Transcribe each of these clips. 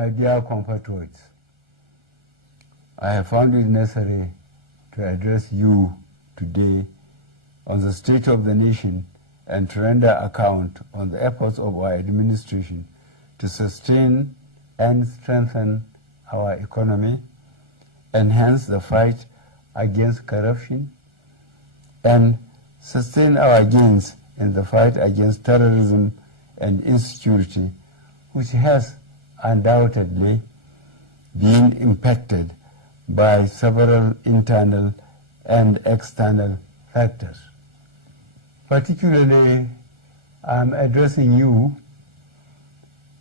My dear compatriots, I have found it necessary to address you today on the state of the nation and to render account on the efforts of our administration to sustain and strengthen our economy, enhance the fight against corruption, and sustain our gains in the fight against terrorism and insecurity, which has undoubtedly been impacted by several internal and external factors. Particularly, I am addressing you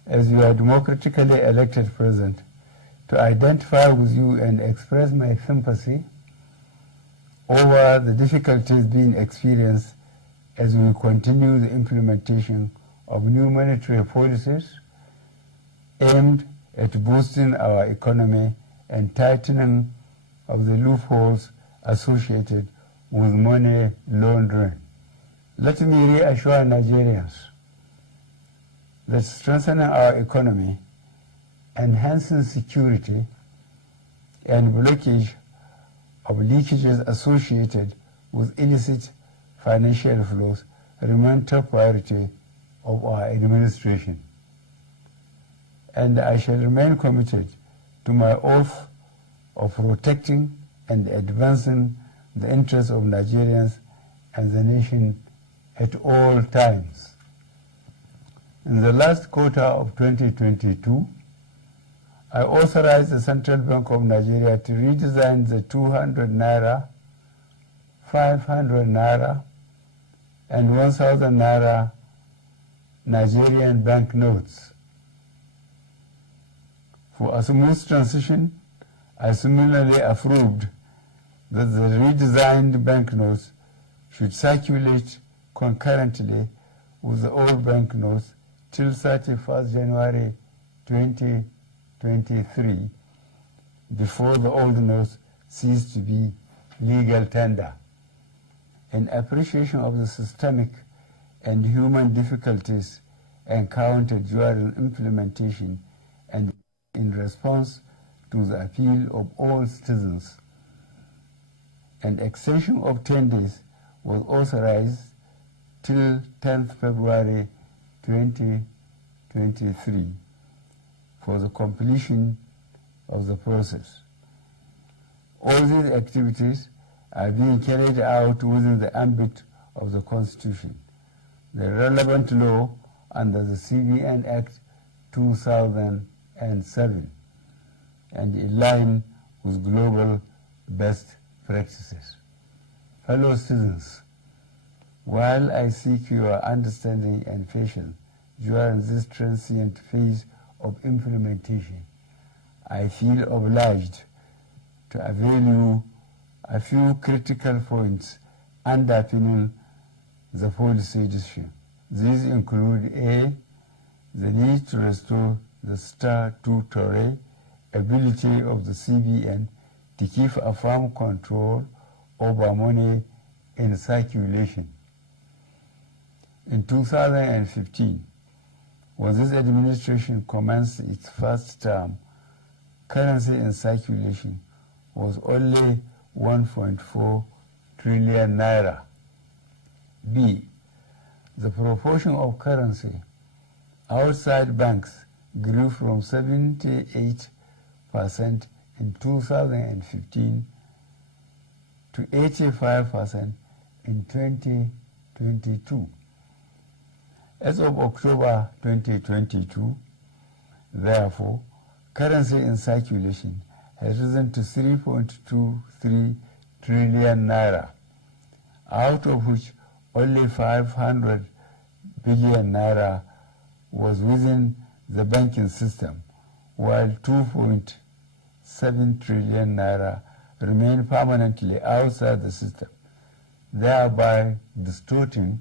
as your democratically elected president to identify with you and express my sympathy over the difficulties being experienced as we continue the implementation of new monetary policies aimed at boosting our economy and tightening of the loopholes associated with money laundering. Let me reassure Nigerians that strengthening our economy, enhancing security, and blockage of leakages associated with illicit financial flows remain top priority of our administration. And I shall remain committed to my oath of protecting and advancing the interests of Nigerians and the nation at all times. In the last quarter of 2022, I authorized the Central Bank of Nigeria to redesign the 200 Naira, 500 Naira, and 1,000 Naira Nigerian banknotes. For a smooth transition, I similarly approved that the redesigned banknotes should circulate concurrently with the old banknotes till 31st January 2023, before the old notes cease to be legal tender. In appreciation of the systemic and human difficulties encountered during implementation and in response to the appeal of all citizens, an extension of 10 days was authorized till 10th February 2023 for the completion of the process. All these activities are being carried out within the ambit of the Constitution, the relevant law under the CBN Act 2007, and in line with global best practices. Fellow citizens, while I seek your understanding and patience during this transient phase of implementation, I feel obliged to avail you a few critical points underpinning the policy decision. These include A, the need to restore the statutory ability of the CBN to keep a firm control over money in circulation. In 2015, when this administration commenced its first term, currency in circulation was only 1.4 trillion naira. B, the proportion of currency outside banks grew from 78% in 2015 to 85% in 2022. As of October 2022, therefore, currency in circulation has risen to 3.23 trillion naira, out of which only 500 billion naira was within the banking system, while 2.7 trillion naira remain permanently outside the system, thereby distorting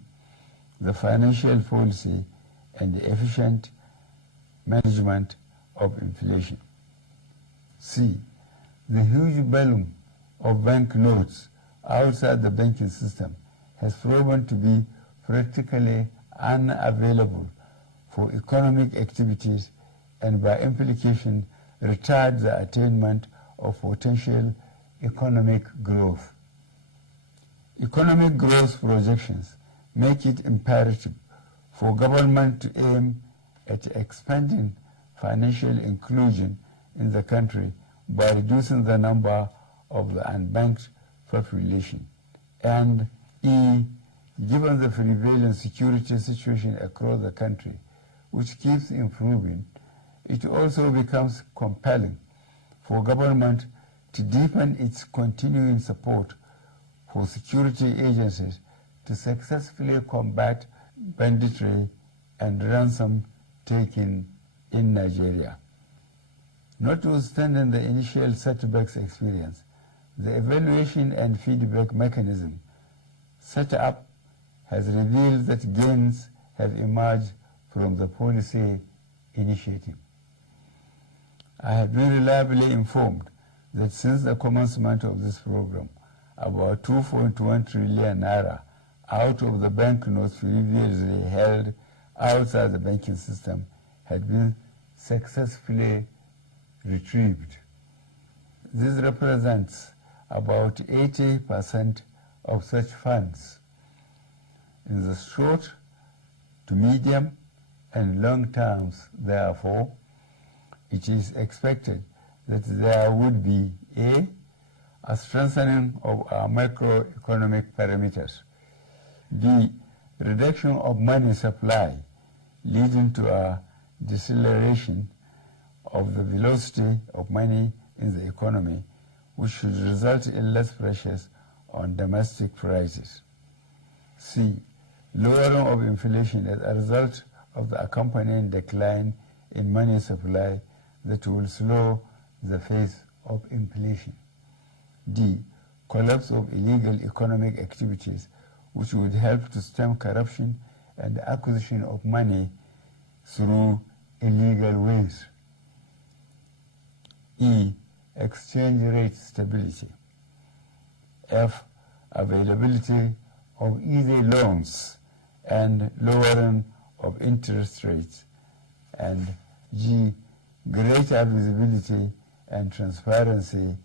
the financial policy and the efficient management of inflation. C, the huge volume of banknotes outside the banking system has proven to be practically unavailable for economic activities and by implication retard the attainment of potential economic growth. Economic growth projections make it imperative for government to aim at expanding financial inclusion in the country by reducing the number of the unbanked population. And E, given the prevailing security situation across the country, which keeps improving, it also becomes compelling for government to deepen its continuing support for security agencies to successfully combat banditry and ransom taking in Nigeria. Notwithstanding the initial setbacks experience, the evaluation and feedback mechanism set up has revealed that gains have emerged from the policy initiative. I have been reliably informed that since the commencement of this program, about 2.1 trillion naira out of the banknotes previously held outside the banking system had been successfully retrieved. This represents about 80% of such funds. In the short to medium and long terms, therefore, it is expected that there would be a strengthening of our macroeconomic parameters, B, reduction of money supply leading to a deceleration of the velocity of money in the economy, which should result in less pressures on domestic prices. C, lowering of inflation as a result of the accompanying decline in money supply that will slow the pace of inflation. D, collapse of illegal economic activities which would help to stem corruption and the acquisition of money through illegal ways. E, exchange rate stability. F, availability of easy loans and lowering of interest rates. And G, greater visibility and transparency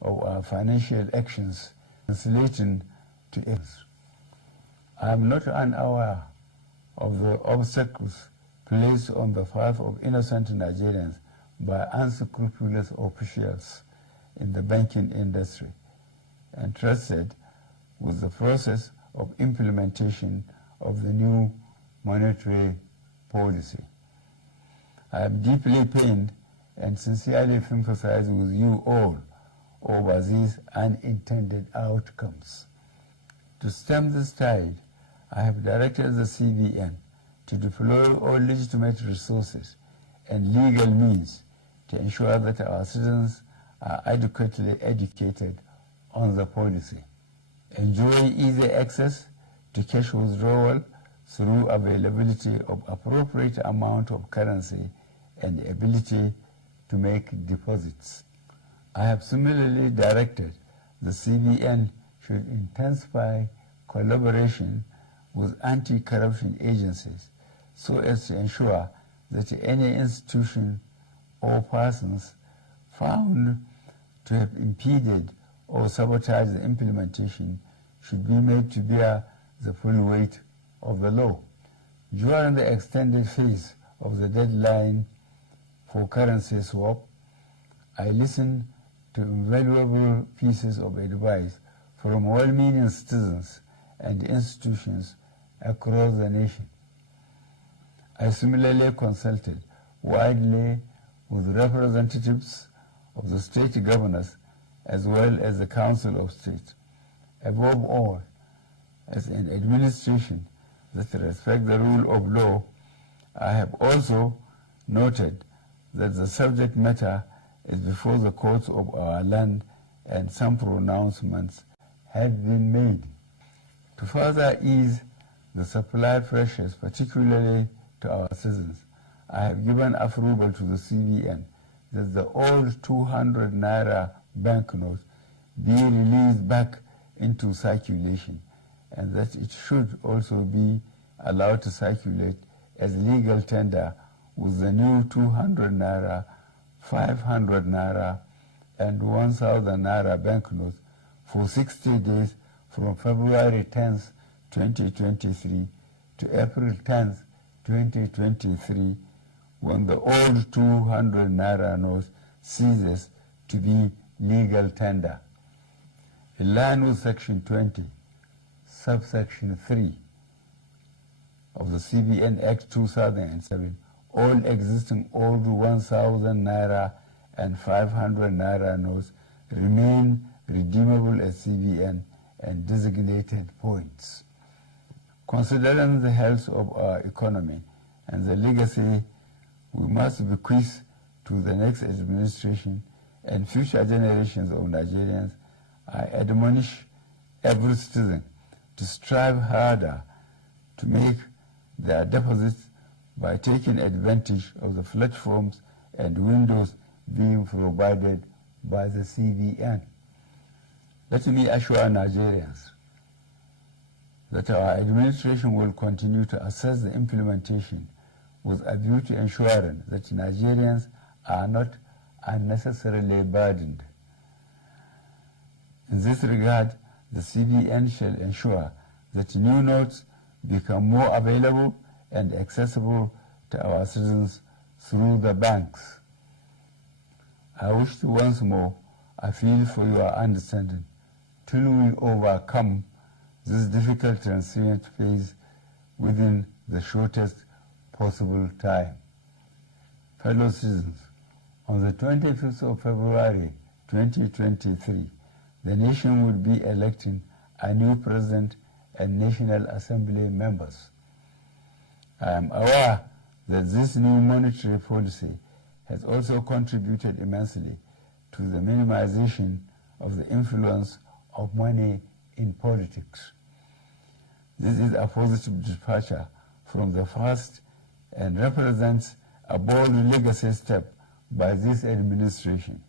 of our financial actions translating to aims. I am not unaware of the obstacles placed on the path of innocent Nigerians by unscrupulous officials in the banking industry, entrusted with the process of implementation of the new monetary policy. I am deeply pained and sincerely sympathize with you all over these unintended outcomes. To stem this tide, I have directed the CBN to deploy all legitimate resources and legal means to ensure that our citizens are adequately educated on the policy, enjoy easy access to cash withdrawal through availability of appropriate amount of currency and the ability to make deposits. I have similarly directed the CBN should intensify collaboration with anti-corruption agencies so as to ensure that any institution or persons found to have impeded or sabotaged the implementation should be made to bear the full weight of the law. During the extended phase of the deadline for currency swap, I listened to invaluable pieces of advice from well-meaning citizens and institutions across the nation. I similarly consulted widely with representatives of the state governors as well as the Council of State. Above all, as an administration that respects the rule of law, I have also noted that the subject matter is before the courts of our land and some pronouncements have been made. To further ease the supply pressures, particularly to our citizens, I have given approval to the CBN that the old 200 Naira banknotes be released back into circulation and that it should also be allowed to circulate as legal tender with the new 200 Naira, 500 Naira, and 1,000 Naira banknotes for 60 days from February 10th, 2023 to April 10th, 2023, when the old 200 Naira notes ceases to be legal tender. In line with Section 20, subsection 3 of the CBN Act 2007, all existing old 1,000 Naira and 500 Naira notes remain redeemable at CBN and designated points. Considering the health of our economy and the legacy we must bequeath to the next administration and future generations of Nigerians, I admonish every citizen to strive harder to make their deposits by taking advantage of the platforms and windows being provided by the CBN. Let me assure Nigerians that our administration will continue to assess the implementation with a view to ensuring that Nigerians are not unnecessarily burdened. In this regard, the CBN shall ensure that new notes become more available and accessible to our citizens through the banks. I wish to once more appeal for your understanding till we overcome this difficult transient phase within the shortest possible time. Fellow citizens, on the 25th of February 2023, the nation will be electing a new president and National Assembly members. I am aware that this new monetary policy has also contributed immensely to the minimization of the influence of money in politics. This is a positive departure from the past and represents a bold legacy step by this administration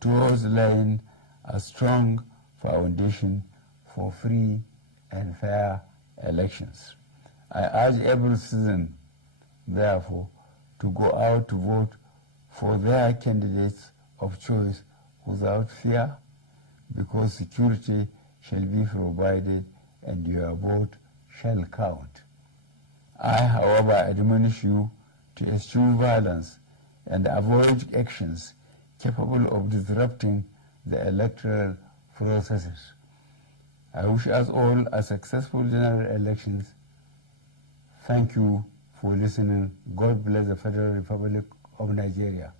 towards laying a strong foundation for free and fair elections. I urge every citizen, therefore, to go out to vote for their candidates of choice without fear, because security shall be provided and your vote shall count. I, however, admonish you to eschew violence and avoid actions capable of disrupting the electoral processes. I wish us all a successful general elections. Thank you for listening. God bless the Federal Republic of Nigeria.